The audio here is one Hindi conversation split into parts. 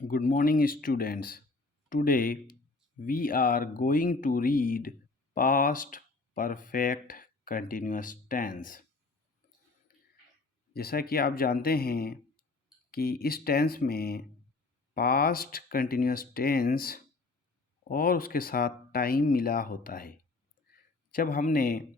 Good morning, students. Today we are going to read past perfect continuous tense. जैसा कि आप जानते हैं कि इस टेंस में पास्ट कंटिन्यूस टेंस और उसके साथ टाइम मिला होता है। जब हमने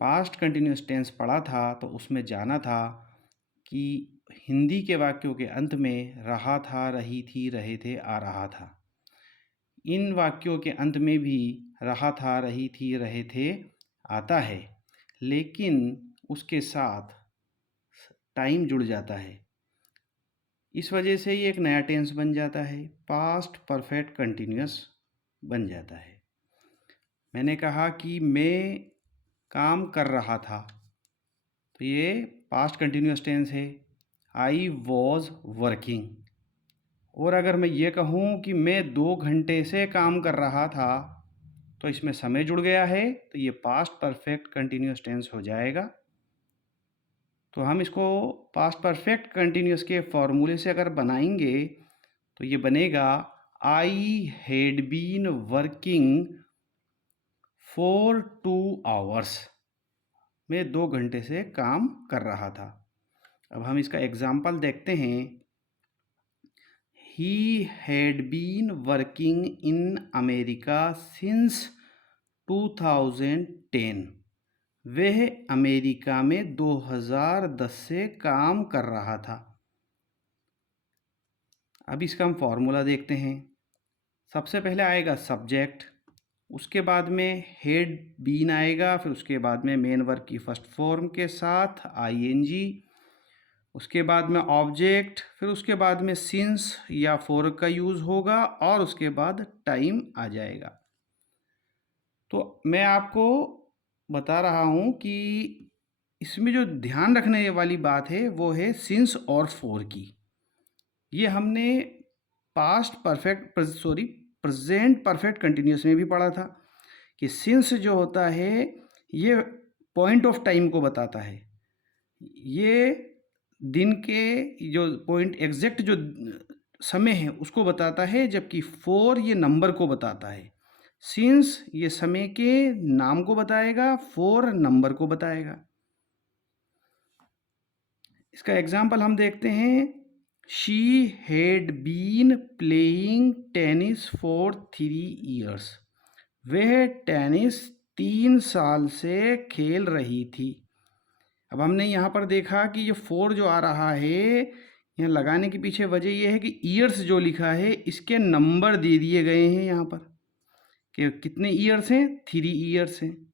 पास्ट कंटिन्यूस टेंस पढ़ा था तो उसमें जाना था कि हिंदी के वाक्यों के अंत में रहा था, रही थी, रहे थे, आ रहा था। इन वाक्यों के अंत में भी रहा था, रही थी, रहे थे आता है, लेकिन उसके साथ टाइम जुड़ जाता है। इस वजह से ये एक नया टेंस बन जाता है, पास्ट परफेक्ट कंटिन्यूअस बन जाता है। मैंने कहा कि मैं काम कर रहा था, तो ये पास्ट कंटिन्यूअस टेंस है। I was working. और अगर मैं ये कहूँ कि मैं 2 घंटे से काम कर रहा था, तो इसमें समय जुड़ गया है, तो ये पास्ट परफेक्ट कंटिन्यूअस टेंस हो जाएगा। तो हम इसको पास्ट परफेक्ट कंटिन्यूअस के फॉर्मूले से अगर बनाएंगे तो ये बनेगा I had been working for 2 hours. मैं 2 घंटे से काम कर रहा था। अब हम इसका एग्जाम्पल देखते हैं। He had been working in America since 2010. वह अमेरिका में 2010 से काम कर रहा था। अब इसका हम फॉर्मूला देखते हैं। सबसे पहले आएगा सब्जेक्ट, उसके बाद में हेड बीन आएगा, फिर उसके बाद में मेन वर्ब की फर्स्ट फॉर्म के साथ आईएनजी, उसके बाद में ऑब्जेक्ट, फिर उसके बाद में सिंस या फॉर का यूज़ होगा और उसके बाद टाइम आ जाएगा। तो मैं आपको बता रहा हूँ कि इसमें जो ध्यान रखने वाली बात है वो है सिंस और फॉर की। ये हमने प्रेजेंट परफेक्ट कंटिन्यूस में भी पढ़ा था कि सिंस जो होता है ये पॉइंट ऑफ टाइम को बताता है। ये दिन के जो पॉइंट एग्जैक्ट जो समय है उसको बताता है, जबकि फॉर ये नंबर को बताता है। सिंस ये समय के नाम को बताएगा, फॉर नंबर को बताएगा। इसका एग्जाम्पल हम देखते हैं। She had been playing tennis for 3 years। वह टेनिस 3 साल से खेल रही थी। अब हमने यहाँ पर देखा कि ये 4 जो आ रहा है, यहाँ लगाने के पीछे वजह यह है कि ईयर्स जो लिखा है इसके नंबर दे दिए गए हैं यहाँ पर कि कितने ईयर्स हैं, 3 years हैं।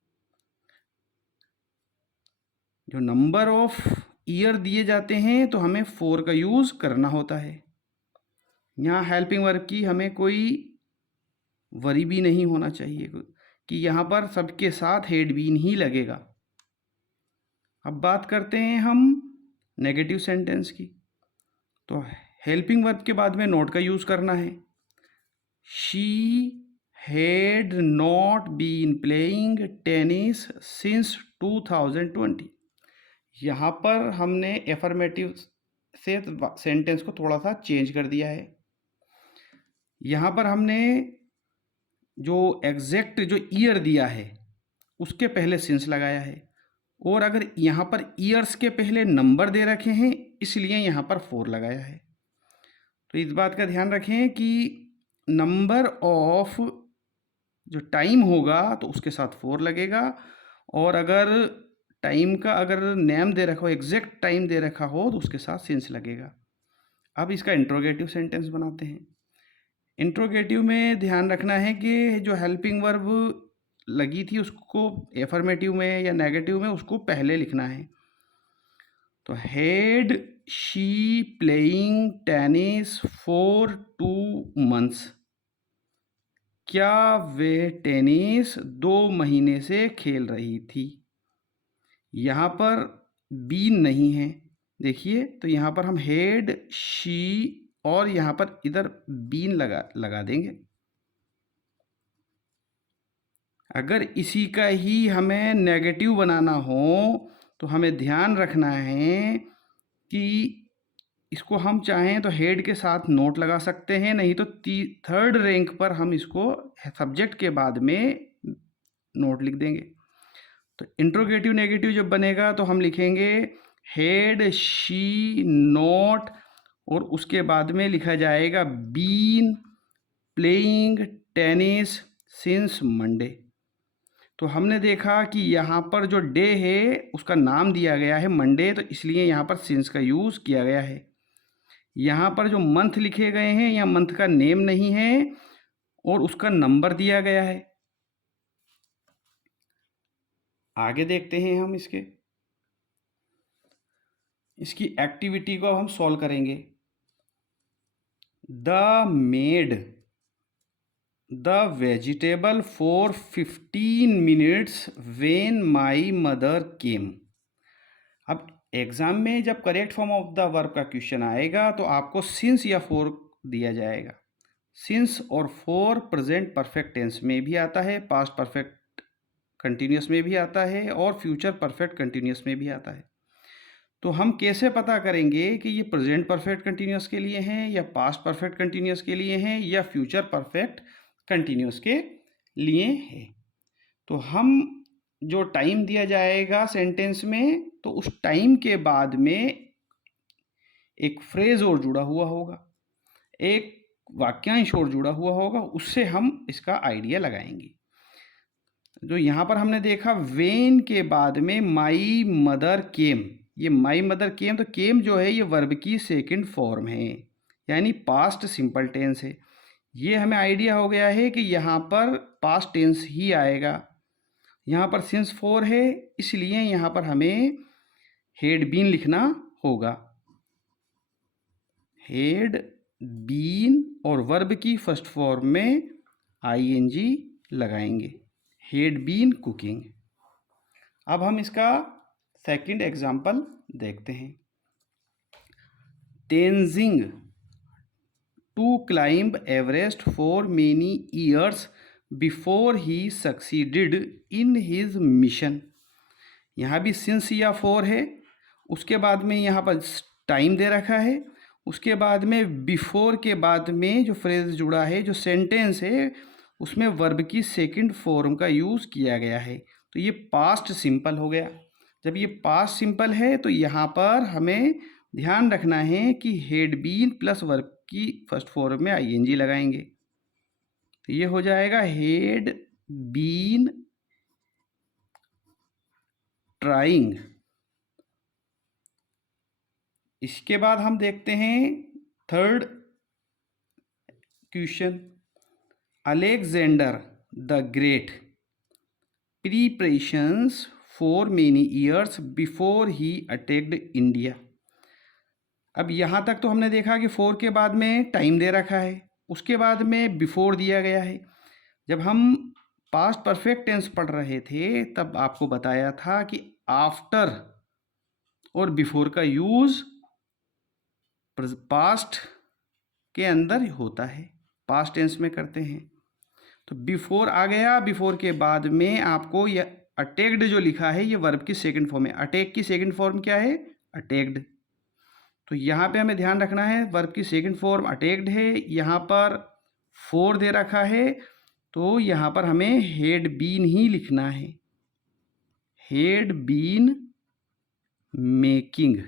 जो नंबर ऑफ ईयर दिए जाते हैं तो हमें 4 का यूज़ करना होता है। यहाँ हेल्पिंग वर्ब की हमें कोई वरी भी नहीं होना चाहिए कि यहाँ पर सबके साथ हेड बीन ही लगेगा। अब बात करते हैं हम नेगेटिव सेंटेंस की। तो हेल्पिंग वर्ब के बाद में नॉट का यूज़ करना है। She had not been playing tennis since 2020। यहाँ पर हमने एफर्मेटिव से सेंटेंस को थोड़ा सा चेंज कर दिया है। यहाँ पर हमने जो एग्जैक्ट जो ईयर दिया है उसके पहले सिंस लगाया है, और अगर यहाँ पर ईयर्स के पहले नंबर दे रखे हैं इसलिए यहाँ पर 4 लगाया है। तो इस बात का ध्यान रखें कि नंबर ऑफ जो टाइम होगा तो उसके साथ 4 लगेगा, और अगर टाइम का अगर नेम दे रखा हो, एग्जैक्ट टाइम दे रखा हो, तो उसके साथ सिंस लगेगा। अब इसका इंट्रोगेटिव सेंटेंस बनाते हैं। इंट्रोगेटिव में ध्यान रखना है कि जो हेल्पिंग वर्ब लगी थी उसको एफर्मेटिव में या नेगेटिव में उसको पहले लिखना है। तो had she playing tennis for 2 months। क्या वे टेनिस 2 महीने से खेल रही थी। यहाँ पर बीन नहीं है, देखिए, तो यहाँ पर हम हेड शी और यहाँ पर इधर बीन लगा देंगे। अगर इसी का ही हमें नेगेटिव बनाना हो तो हमें ध्यान रखना है कि इसको हम चाहें तो हेड के साथ नोट लगा सकते हैं, नहीं तो थर्ड रैंक पर हम इसको सब्जेक्ट के बाद में नोट लिख देंगे। तो इंट्रोगेटिव नेगेटिव जब बनेगा तो हम लिखेंगे हेड शी नोट, और उसके बाद में लिखा जाएगा been playing tennis since Monday. तो हमने देखा कि यहाँ पर जो डे है उसका नाम दिया गया है मंडे, तो इसलिए यहाँ पर सिंस का यूज़ किया गया है। यहाँ पर जो मंथ लिखे गए हैं, यहाँ मंथ का नेम नहीं है और उसका नंबर दिया गया है। आगे देखते हैं हम इसकी एक्टिविटी को हम सॉल्व करेंगे। The made the vegetable for 15 minutes when my mother केम। अब एग्जाम में जब correct form of the verb का क्वेश्चन आएगा तो आपको सिंस या फॉर दिया जाएगा। सिंस और फॉर प्रेजेंट परफेक्ट टेंस में भी आता है, पास्ट परफेक्ट कंटिन्यूस में भी आता है और फ्यूचर परफेक्ट कंटिन्यूस में भी आता है। तो हम कैसे पता करेंगे कि ये प्रेजेंट परफेक्ट कंटिन्यूस के लिए हैं या पास्ट परफेक्ट कंटिन्यूस के लिए हैं या फ्यूचर परफेक्ट कंटिन्यूस के लिए है? तो हम जो टाइम दिया जाएगा सेंटेंस में, तो उस टाइम के बाद में एक फ्रेज और जुड़ा हुआ होगा, एक वाक्यांश और जुड़ा हुआ होगा, उससे हम इसका आइडिया लगाएंगे। जो यहाँ पर हमने देखा वेन के बाद में माई मदर केम, ये माई मदर केम, तो केम जो है ये वर्ब की सेकंड फॉर्म है, यानी पास्ट सिंपल टेंस है। ये हमें आइडिया हो गया है कि यहाँ पर पास्ट टेंस ही आएगा। यहाँ पर सिंस फॉर है, इसलिए यहाँ पर हमें हेड बीन लिखना होगा। हेड बीन और वर्ब की फर्स्ट फॉर्म में आईएनजी लगाएंगे, हेड बीन कुकिंग। अब हम इसका सेकंड एग्जाम्पल देखते हैं। Tenzing to climb Everest for many years before he succeeded in his mission. यहाँ भी सिंस या फॉर है, उसके बाद में यहाँ पर टाइम दे रखा है, उसके बाद में बिफोर के बाद में जो फ्रेज जुड़ा है, जो सेंटेंस है, उसमें वर्ब की सेकंड फॉर्म का यूज़ किया गया है। तो ये पास्ट सिंपल हो गया। जब ये पास्ट सिंपल है तो यहाँ पर हमें ध्यान रखना है कि हेड बीन प्लस वर्ब की फर्स्ट फॉर्म में आईएनजी लगाएंगे। तो ये हो जाएगा हेड बीन ट्राइंग। इसके बाद हम देखते हैं third question. Alexander the great preparations for many years before he attacked India. अब यहाँ तक तो हमने देखा कि फॉर के बाद में टाइम दे रखा है, उसके बाद में बिफोर दिया गया है। जब हम पास्ट परफेक्ट टेंस पढ़ रहे थे तब आपको बताया था कि आफ्टर और बिफोर का यूज़ पास्ट के अंदर होता है, पास्ट टेंस में करते हैं। तो बिफोर आ गया, बिफोर के बाद में आपको यह अटैक्ड जो लिखा है ये वर्ब की सेकंड फॉर्म है। अटैक की सेकंड फॉर्म क्या है? अटैक्ड। तो यहाँ पे हमें ध्यान रखना है वर्ब की सेकंड फॉर्म अटैक्ड है, यहाँ पर फोर दे रखा है, तो यहाँ पर हमें हेड बीन ही लिखना है। Had been making.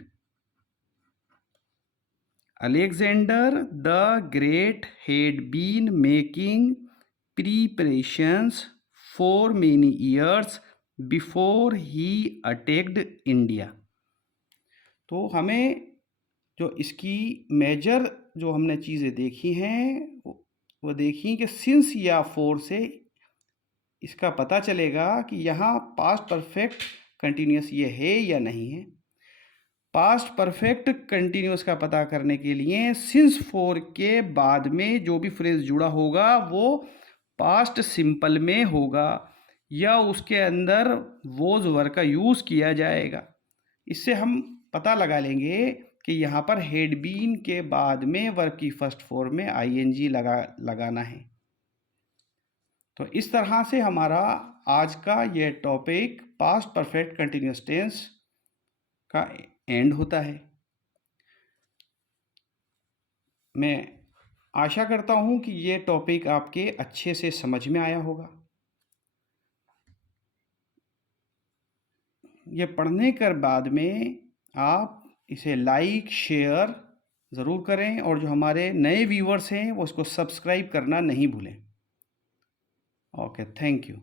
Alexander the great had been making preparations for many years before he attacked India. तो हमें जो इसकी मेजर जो हमने चीज़ें देखी हैं वो देखी कि सिंस या फॉर से इसका पता चलेगा कि यहाँ पास्ट परफेक्ट कंटिन्यूस ये है या नहीं है। पास्ट परफेक्ट कंटिन्यूस का पता करने के लिए सिंस फॉर के बाद में जो भी फ्रेज जुड़ा होगा वो पास्ट सिंपल में होगा या उसके अंदर वोज वर्ब का यूज़ किया जाएगा। इससे हम पता लगा लेंगे कि यहाँ पर हेड बीन के बाद में वर्ब की फर्स्ट फॉर्म में आईएनजी लगाना है। तो इस तरह से हमारा आज का ये topic past perfect continuous tense का एंड होता है। मैं आशा करता हूँ कि ये टॉपिक आपके अच्छे से समझ में आया होगा। ये पढ़ने कर बाद में आप इसे लाइक शेयर ज़रूर करें और जो हमारे नए व्यूअर्स हैं वो इसको सब्सक्राइब करना नहीं भूलें। Okay, thank you.